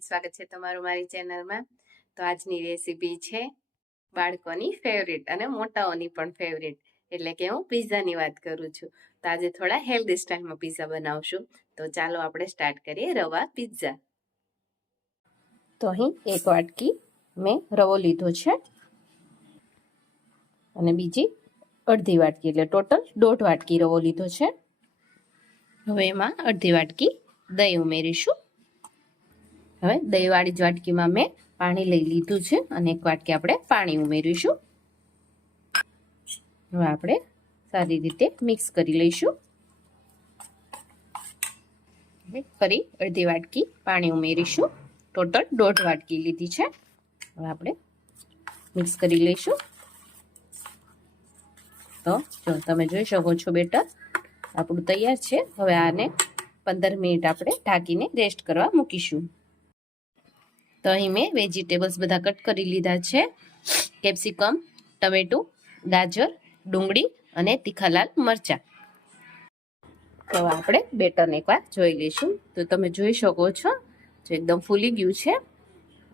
Friend, સ્વાગત છે તમારું મારી ચેનલમાં। તો આજની રેસીપી છે બાળકોની ફેવરિટ અને મોટાઓની પણ ફેવરિટ, એટલે કે હું પિઝાની વાત કરું છું। તો આજે થોડા હેલ્ધી સ્ટાઇલમાં પિઝા બનાવશું। તો ચાલો આપણે સ્ટાર્ટ કરીએ રવા પિઝા। તો અહીં 1 વાટકી મેં રવો લીધો છે અને બીજી અડધી વાટકી, એટલે ટોટલ 1.5 વાટકી રવો લીધો છે। હવે એમાં અડધી વાટકી દહીં ઉમેરીશું। હવે દહીંવાળી જ વાટકીમાં મેં પાણી લઈ લીધું છે અને 1 વાટકી આપણે પાણી ઉમેરીશું। હવે આપણે સારી રીતે મિક્સ કરી લઈશું। ફરી અડધી વાટકી પાણી ઉમેરીશું, ટોટલ 1.5 વાટકી લીધી છે। હવે આપણે મિક્સ કરી લઈશું। તો જો તમે જોઈ શકો છો બેટર આપણું તૈયાર છે। હવે આને 15 મિનિટ આપણે ઢાંકીને રેસ્ટ કરવા મૂકીશું। તો અહીં મેં વેજીટેબલ્સ બધા કટ કરી લીધા છે, કેપ્સિકમ, ટમેટું, ગાજર, ડુંગળી અને તીખા લાલ મરચાં। તો આપણે બેટરને એકવાર જોઈ લઈશું। તો તમે જોઈ શકો છો જો એકદમ ફૂલી ગયું છે।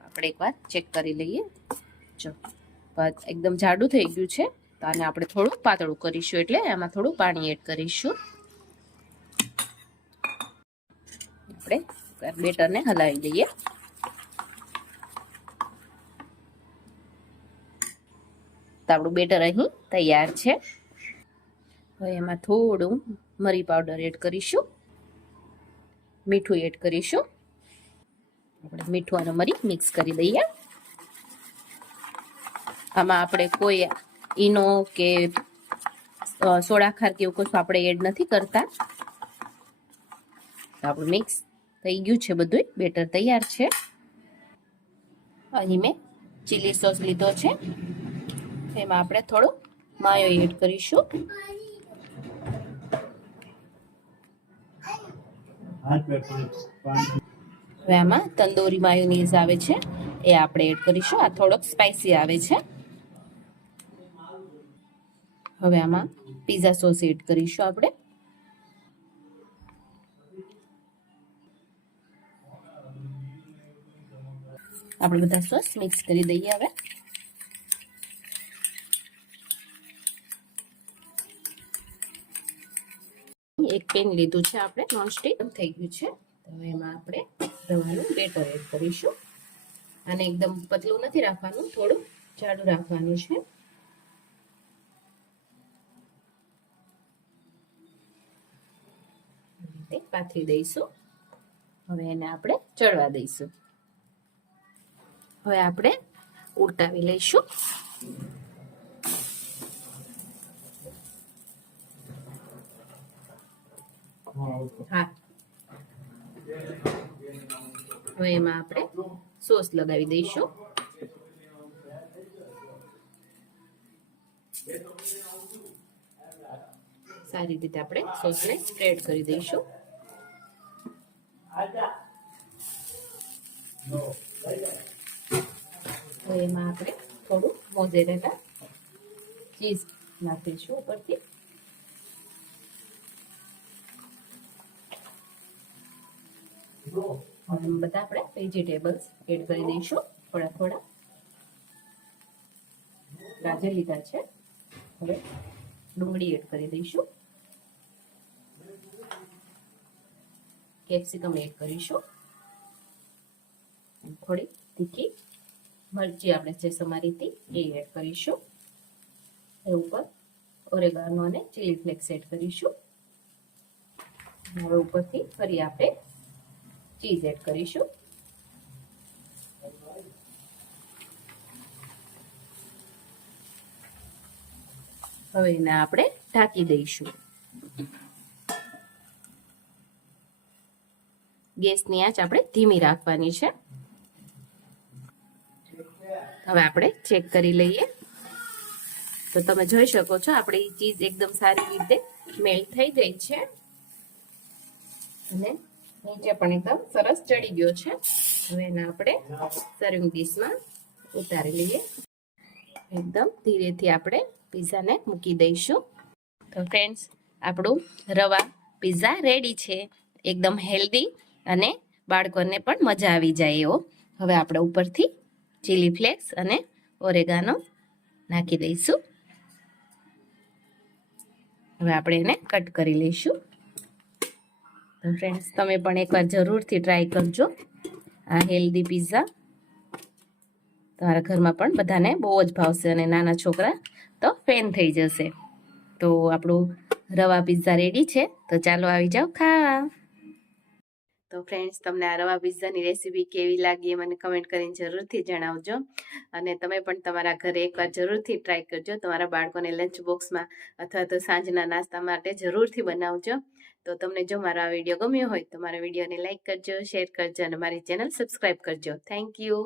આપણે એકવાર ચેક કરી લઈએ। જો એકદમ જાડું થઈ ગયું છે, તો આને આપણે થોડું પાતળું કરીશું, એટલે આમાં થોડું પાણી એડ કરીશું। આપણે બેટરને હલાવી લઈએ। તો આપણું બેટર અહીં તૈયાર છે। હવે એમાં થોડું મરી પાવડર એડ કરીશું, મીઠું એડ કરીશું। આપણે મીઠું અને મરી મિક્સ કરી દઈએ। આમાં આપણે કોઈ ઈનો કે સોડા ખાર કે એવું કશું આપણે એડ નથી કરતા। તો આપણું મિક્સ થઈ ગયું છે, બધું બેટર તૈયાર છે। અહીં મેં ચીલી સોસ લીધો છે, એમાં આપણે થોડું માયો એડ કરીશું। હવે આમાં તંદૂરી માયોનીઝ આવે છે, એ આપણે એડ કરીશું। આ થોડોક સ્પાઇસી આવે છે। હવે આમાં પિઝા સોસ એડ કરીશું આપણે। આપણે બધા સોસ મિક્સ કરી દઈએ। હવે એક પેન લીધું છે આપણે નોનસ્ટિક, થઈ ગયું છે। હવે એમાં આપણે રવાનું બેટર એડ કરીશું। આને એકદમ પતલું નથી રાખવાનું, થોડું જાડું રાખવાનું છે। પાથરી દઈશું। હવે એને આપણે ચડવા દઈશું। હવે આપણે ઉલટાવી લઈશું। હા, હવે એમાં આપણે સોસ લગાવી દઈશું। સારી રીતે આપણે સોસને સ્પ્રેડ કરી દઈશું। હવે એમાં આપણે થોડું મોઝેરેલા ચીઝ નાખીશું ઉપરથી। બધા આપણે વેજીટેબલ્સ એડ કરી દઈશું, થોડા થોડા। ગાજર લીધા છે, હવે ડુંગળી એડ કરી દઈશું, કેપ્સિકમ એડ કરીશું, થોડી તીખી મરચી આપણે જે સમારી હતી એ એડ કરીશું। એ ઉપર ઓરેગાનો અને ચીલી ફ્લેક્સ એડ કરીશું। હવે ઉપરથી ફરી આપણે ચીઝ એડ કરીશું। હવે એને આપણે ઢાંકી દઈશું। ગેસની આંચ આપણે ધીમી રાખવાની છે। હવે આપણે ચેક કરી લઈએ। તો તમે જોઈ શકો છો આપણી ચીઝ એકદમ સારી રીતે મેલ્ટ થઈ ગઈ છે અને નીચે પણ એકદમ સરસ ચડી ગયો છે। હવે એને આપણે સર્વિંગ ડીશમાં ઉતારી લઈએ। એકદમ ધીરેથી આપણે પિઝાને મૂકી દઈશું। તો ફ્રેન્ડ્સ, આપણું રવા પિઝા રેડી છે। એકદમ હેલ્ધી અને બાળકોને પણ મજા આવી જાય એવો. હવે આપણે ઉપરથી ચીલી ફ્લેક્સ અને ઓરેગાનો નાખી દઈશું. હવે આપણે એને કટ કરી લઈશું. તો ફ્રેન્ડ્સ, તમે પણ એકવાર જરૂરથી ટ્રાય કરજો આ હેલ્ધી પિઝા. તમારા ઘરમાં પણ બધાને બહુ જ ભાવશે અને નાના છોકરા તો ફેન થઈ જશે. તો આપણું રવા પિઝા રેડી છે. તો ચાલો આવી જાઓ ખાવા. તો ફ્રેન્ડ્સ, તમને આ રવા પિઝાની રેસીપી કેવી લાગી એ મને કમેન્ટ કરીને જરૂરથી જણાવજો. અને તમે પણ તમારા ઘરે એકવાર જરૂરથી ટ્રાય કરજો. તમારા બાળકોને લંચ બોક્સમાં અથવા તો સાંજના નાસ્તા માટે જરૂરથી બનાવજો. તો તમને જો મારો આ વિડીયો ગમ્યો હોય તો મારા વિડીયોને લાઇક કરજો, શેર કરજો અને મારી ચેનલ સબસ્ક્રાઈબ કરજો. Thank you.